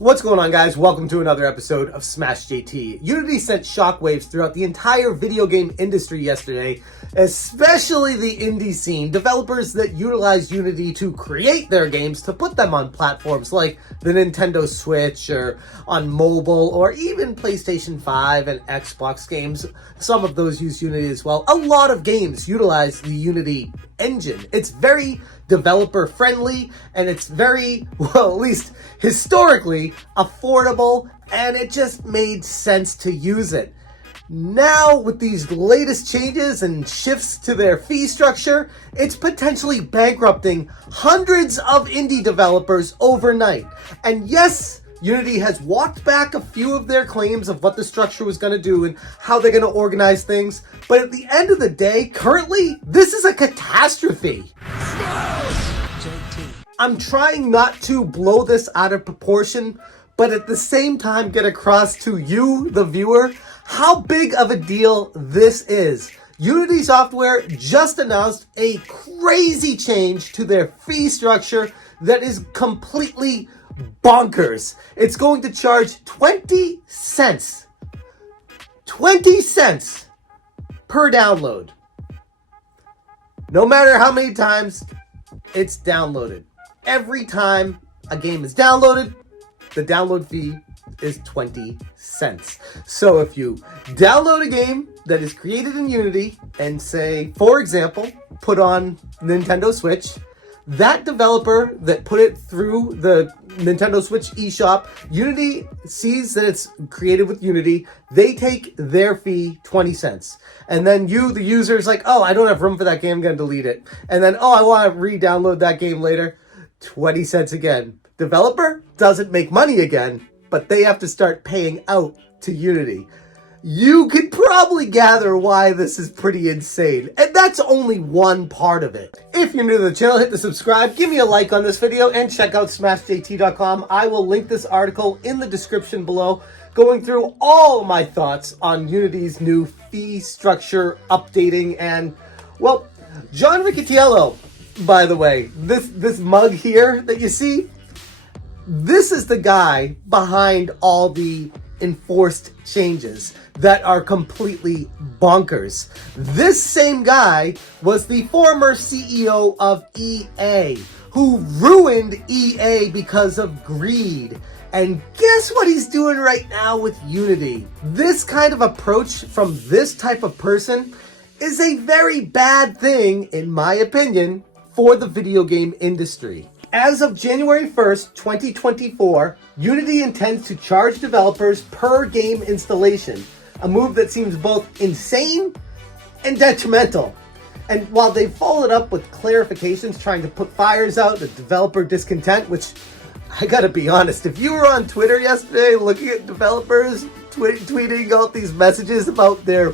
What's going on, guys? Welcome to another episode of Smash JT. Unity sent shockwaves throughout the entire video game industry yesterday, especially the indie scene. Developers that utilize Unity to create their games to put them on platforms like the Nintendo Switch or on mobile or even PlayStation 5 and Xbox games. Some of those use Unity as well. A lot of games utilize the Unity engine. It's very developer friendly and it's very, well, at least historically, affordable, and it just made sense to use it. Now, with these latest changes and shifts to their fee structure, it's potentially bankrupting hundreds of indie developers overnight. And yes, Unity has walked back a few of their claims of what the structure was going to do and how they're going to organize things. But at the end of the day, currently, this is a catastrophe. I'm trying not to blow this out of proportion, but at the same time get across to you, the viewer, how big of a deal this is. Unity Software just announced a crazy change to their fee structure that is completely bonkers. It's going to charge 20 cents. 20 cents per download. No matter how many times it's downloaded. Every time a game is downloaded, the download fee is 20 cents. So if you download a game that is created in Unity and say, for example, put on Nintendo Switch, that developer that put it through the Nintendo Switch eShop, Unity sees that it's created with Unity, they take their fee 20 cents. And then you, the user, is like, oh, I don't have room for that game, I'm going to delete it. And then, oh, I want to re-download that game later, 20 cents again. Developer doesn't make money again, but they have to start paying out to Unity. You could probably gather why this is pretty insane. And that's only one part of it. If you're new to the channel, hit the subscribe, give me a like on this video, and check out smashjt.com. I will link this article in the description below, going through all my thoughts on Unity's new fee structure updating. And, well, John Riccitiello, by the way, this mug here that you see, this is the guy behind all the enforced changes that are completely bonkers. This same guy was the former CEO of EA, who ruined EA because of greed. And guess what he's doing right now with Unity? This kind of approach from this type of person is a very bad thing, in my opinion, for the video game industry. As of January 1st, 2024, Unity intends to charge developers per game installation, a move that seems both insane and detrimental. And while they followed up with clarifications trying to put fires out, the developer discontent, which I gotta be honest, if you were on Twitter yesterday looking at developers tweeting out these messages about their,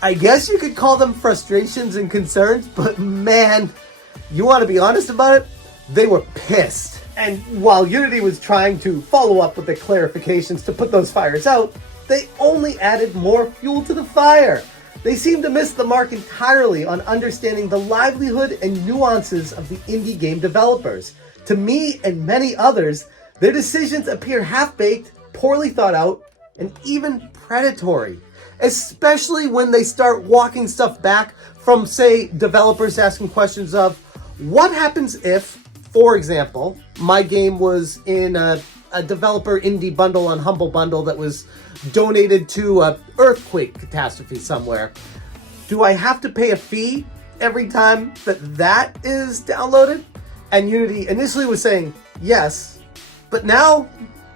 I guess you could call them frustrations and concerns, but man, you want to be honest about it? They were pissed. And while Unity was trying to follow up with the clarifications to put those fires out, they only added more fuel to the fire. They seem to miss the mark entirely on understanding the livelihood and nuances of the indie game developers. To me and many others, their decisions appear half-baked, poorly thought out, and even predatory. Especially when they start walking stuff back from, say, developers asking questions of, what happens if, for example, my game was in a developer indie bundle on Humble Bundle that was donated to an earthquake catastrophe somewhere? Do I have to pay a fee every time that is downloaded? And Unity initially was saying yes, but now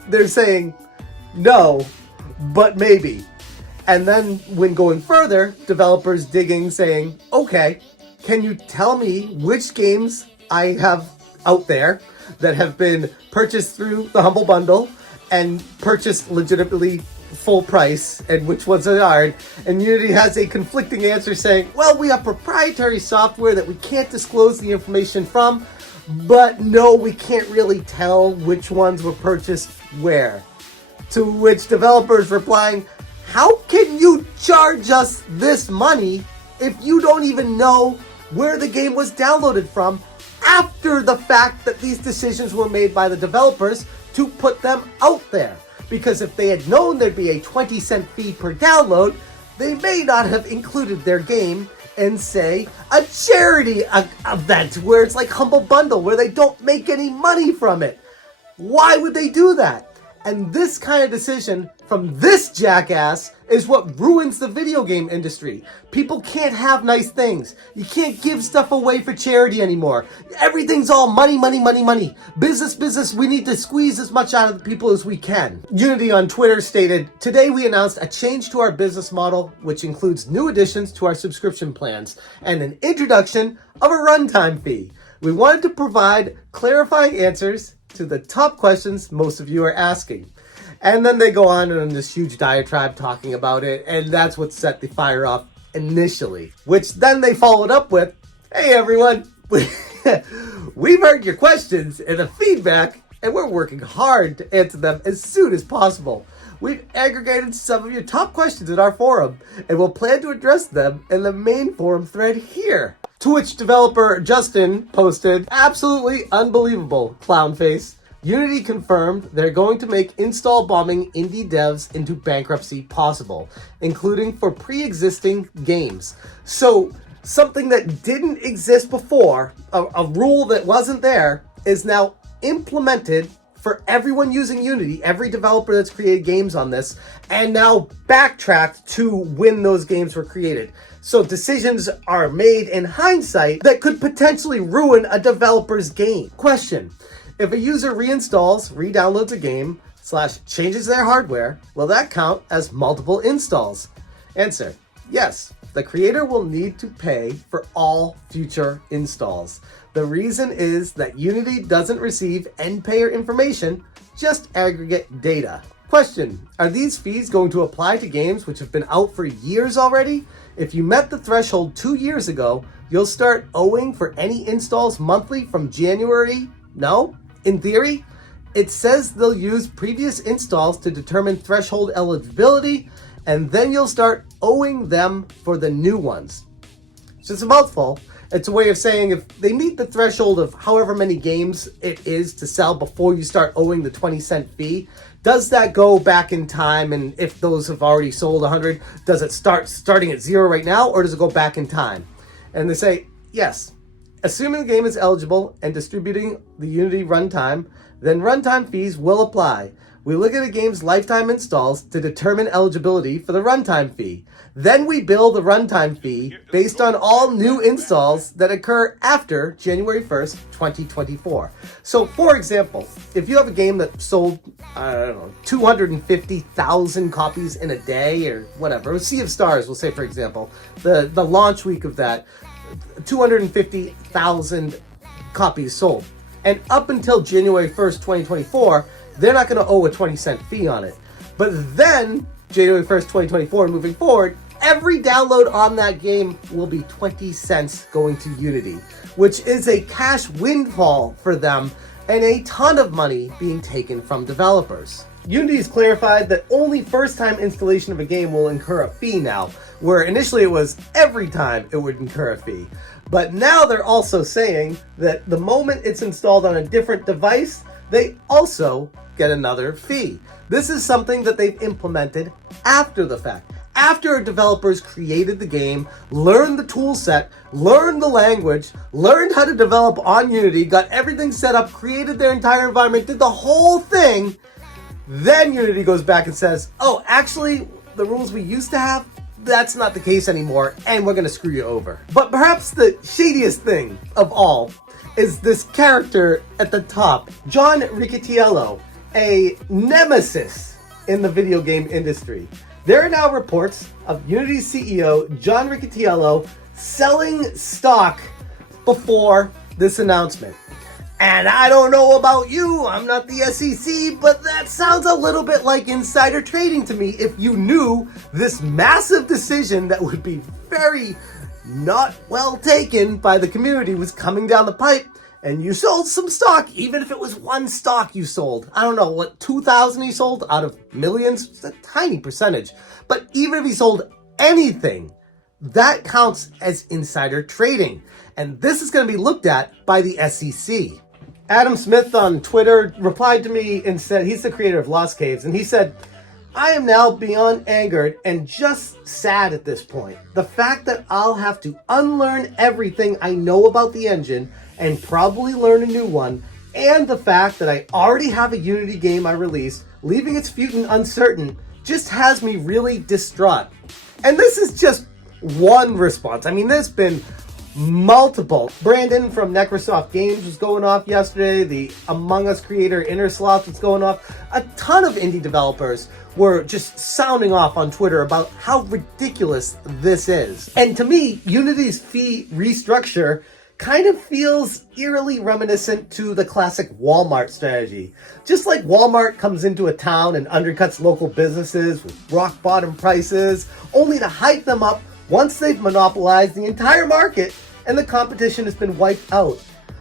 they're saying no, but maybe. And then when going further, developers digging, saying, okay, can you tell me which games I have out there that have been purchased through the Humble Bundle and purchased legitimately full price, and which ones they aren't? And Unity has a conflicting answer saying, well, we have proprietary software that we can't disclose the information from, but no, we can't really tell which ones were purchased where. To which developers replying, how can you charge us this money if you don't even know where the game was downloaded from after the fact that these decisions were made by the developers to put them out there. Because if they had known there'd be a 20-cent fee per download, they may not have included their game in, say, a charity event where it's like Humble Bundle, where they don't make any money from it. Why would they do that? And this kind of decision from this jackass is what ruins the video game industry. People can't have nice things. You can't give stuff away for charity anymore. Everything's all money, money, money, money. Business, business. We need to squeeze as much out of the people as we can. Unity on Twitter stated, "Today we announced a change to our business model, which includes new additions to our subscription plans and an introduction of a runtime fee. We wanted to provide clarifying answers to the top questions most of you are asking." And then they go on in this huge diatribe talking about it, and that's what set the fire off initially. Which then they followed up with, "Hey everyone, we've heard your questions and the feedback, and we're working hard to answer them as soon as possible. We've aggregated some of your top questions in our forum, and we'll plan to address them in the main forum thread here." To which developer Justin posted, "Absolutely unbelievable, clown face. Unity confirmed they're going to make install bombing indie devs into bankruptcy possible, including for pre-existing games." So something that didn't exist before, a rule that wasn't there, is now implemented for everyone using Unity, every developer that's created games on this, and now backtracked to when those games were created. So decisions are made in hindsight that could potentially ruin a developer's game. Question: if a user reinstalls, re-downloads a game, / changes their hardware, will that count as multiple installs? Answer: yes. The creator will need to pay for all future installs. The reason is that Unity doesn't receive end payer information, just aggregate data. Question: are these fees going to apply to games which have been out for years already? If you met the threshold 2 years ago, you'll start owing for any installs monthly from January? No? In theory, it says they'll use previous installs to determine threshold eligibility, and then you'll start owing them for the new ones. It's just a mouthful. It's a way of saying if they meet the threshold of however many games it is to sell before you start owing the 20-cent fee, does that go back in time? And if those have already sold 100, does it starting at 0 right now, or does it go back in time? And they say, yes. Assuming the game is eligible and distributing the Unity runtime, then runtime fees will apply. We look at a game's lifetime installs to determine eligibility for the runtime fee. Then we bill the runtime fee based on all new installs that occur after January 1st, 2024. So, for example, if you have a game that sold, 250,000 copies in a day or whatever, Sea of Stars, we'll say, for example, the launch week of that, 250,000 copies sold. And up until January 1st, 2024, they're not going to owe a 20-cent fee on it. But then, January 1st, 2024, moving forward, every download on that game will be 20 cents going to Unity, which is a cash windfall for them and a ton of money being taken from developers. Unity has clarified that only first-time installation of a game will incur a fee now, where initially it was every time it would incur a fee. But now they're also saying that the moment it's installed on a different device, they also get another fee. This is something that they've implemented after the fact. After developers created the game, learned the tool set, learned the language, learned how to develop on Unity, got everything set up, created their entire environment, did the whole thing, then Unity goes back and says, oh, actually, the rules we used to have, that's not the case anymore, and we're going to screw you over. But perhaps the shadiest thing of all is this character at the top, John Riccitiello, a nemesis in the video game industry. There are now reports of Unity's CEO, John Riccitiello, selling stock before this announcement. And I don't know about you, I'm not the SEC, but that sounds a little bit like insider trading to me if you knew this massive decision that would be very not well taken by the community was coming down the pipe, and you sold some stock, even if it was one stock you sold. I don't know, what, 2,000 he sold out of millions? It's a tiny percentage. But even if he sold anything, that counts as insider trading. And this is going to be looked at by the SEC. Adam Smith on Twitter replied to me and said, he's the creator of Lost Caves, and he said, I am now beyond angered and just sad at this point. The fact that I'll have to unlearn everything I know about the engine and probably learn a new one, and the fact that I already have a Unity game I released, leaving its future uncertain, just has me really distraught. And this is just one response. I mean, there's been multiple. Brandon from Necrosoft Games was going off yesterday. The Among Us creator Innersloth was going off. A ton of indie developers were just sounding off on Twitter about how ridiculous this is. And to me, Unity's fee restructure kind of feels eerily reminiscent to the classic Walmart strategy. Just like Walmart comes into a town and undercuts local businesses with rock bottom prices, only to hype them up once they've monopolized the entire market and the competition has been wiped out.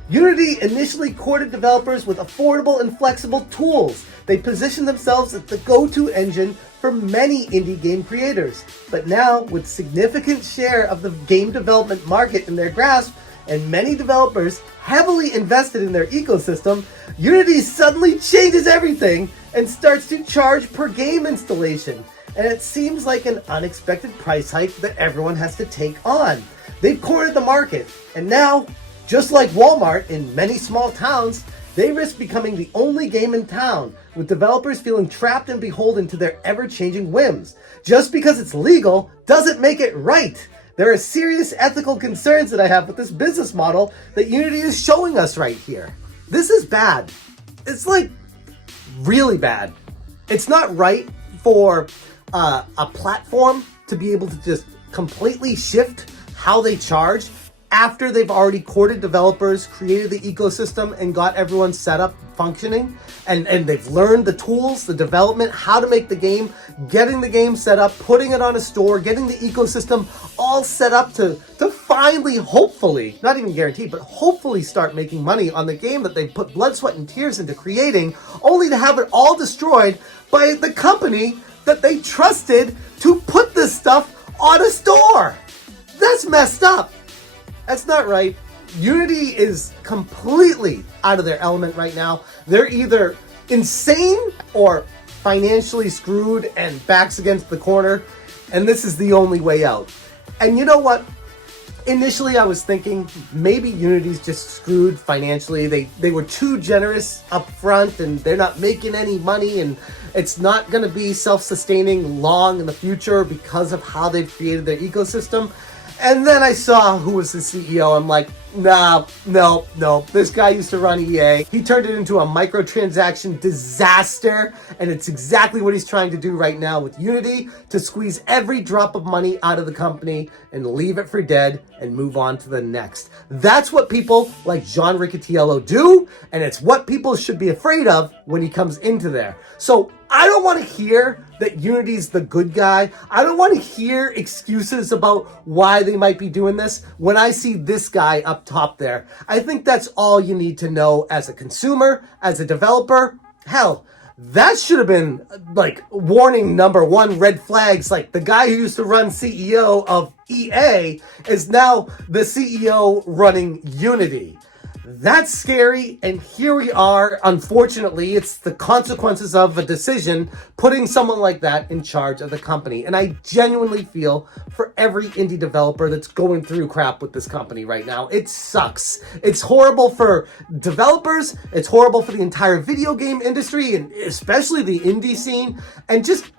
Unity initially courted developers with affordable and flexible tools. They positioned themselves as the go-to engine for many indie game creators. But now, with significant share of the game development market in their grasp, and many developers heavily invested in their ecosystem, Unity suddenly changes everything and starts to charge per game installation. And it seems like an unexpected price hike that everyone has to take on. They've cornered the market, and now, just like Walmart in many small towns, they risk becoming the only game in town, with developers feeling trapped and beholden to their ever-changing whims. Just because it's legal doesn't make it right. There are serious ethical concerns that I have with this business model that Unity is showing us right here. This is bad. It's like really bad. It's not right for a platform to be able to just completely shift how they charge after they've already courted developers, created the ecosystem, and got everyone set up functioning, and they've learned the tools, the development, how to make the game, getting the game set up, putting it on a store, getting the ecosystem all set up to finally, hopefully, not even guaranteed, but hopefully start making money on the game that they put blood, sweat, and tears into creating, only to have it all destroyed by the company that they trusted to put this stuff on a store. That's messed up. That's not right. Unity is completely out of their element right now. They're either insane or financially screwed and backs against the corner, and this is the only way out. And you know what? Initially, I was thinking maybe Unity's just screwed financially. They were too generous up front, and they're not making any money, and it's not going to be self-sustaining long in the future because of how they've created their ecosystem. And then I saw who was the CEO. I'm like, no. This guy used to run EA. He turned it into a microtransaction disaster. And it's exactly what he's trying to do right now with Unity, to squeeze every drop of money out of the company and leave it for dead and move on to the next. That's what people like John Riccitiello do. And it's what people should be afraid of when he comes into there. So I don't want to hear that Unity's the good guy. I don't want to hear excuses about why they might be doing this when I see this guy up top there. I think that's all you need to know as a consumer, as a developer. Hell, that should have been like warning number one, red flags. Like the guy who used to run CEO of EA is now the CEO running Unity. That's scary, and here we are. Unfortunately, it's the consequences of a decision putting someone like that in charge of the company. And I genuinely feel for every indie developer that's going through crap with this company right now. It sucks. It's horrible for developers. It's horrible for the entire video game industry, and especially the indie scene, and just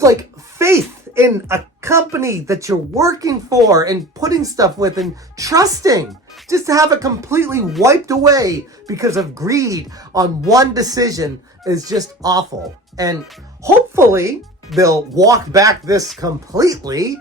like faith in a company that you're working for and putting stuff with and trusting, just to have it completely wiped away because of greed on one decision is just awful. And hopefully they'll walk back this completely.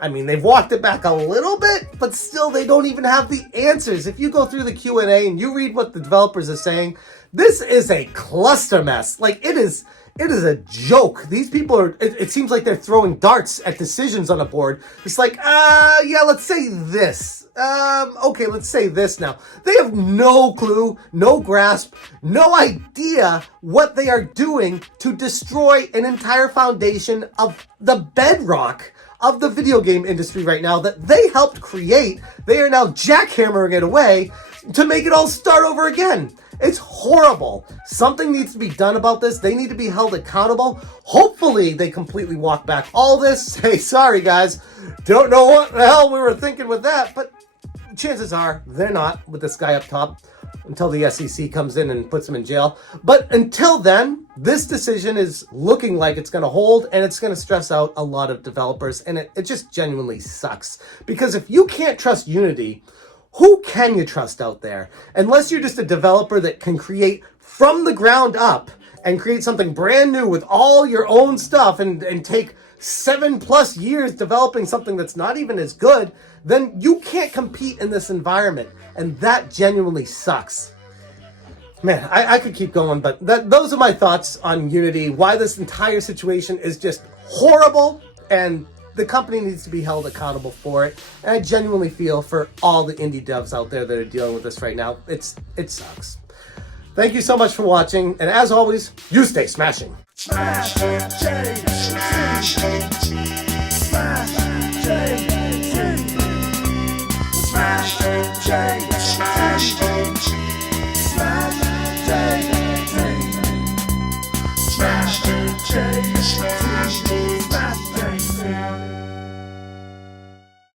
I mean, they've walked it back a little bit, but still they don't even have the answers. If you go through the Q&A and you read what the developers are saying, this is a cluster mess. Like it is a joke. These people are, it seems like they're throwing darts at decisions on a board. It's like, yeah, let's say this. Okay, let's say this now. They have no clue, no grasp, no idea what they are doing to destroy an entire foundation of the bedrock of the video game industry right now that they helped create. They are now jackhammering it away to make it all start over again. It's horrible. Something needs to be done about this. They need to be held accountable. Hopefully they completely walk back all this. Say, sorry guys, don't know what the hell we were thinking with that, but chances are they're not with this guy up top until the SEC comes in and puts him in jail. But until then, this decision is looking like it's going to hold, and it's going to stress out a lot of developers, and it just genuinely sucks. Because if you can't trust Unity, who can you trust out there? Unless you're just a developer that can create from the ground up and create something brand new with all your own stuff and take 7+ years developing something that's not even as good, then you can't compete in this environment. And that genuinely sucks. Man, I could keep going, but those are my thoughts on Unity, why this entire situation is just horrible, and the company needs to be held accountable for it. And I genuinely feel for all the indie devs out there that are dealing with this right now. It sucks. Thank you so much for watching, and as always, you stay smashing. Smash, change,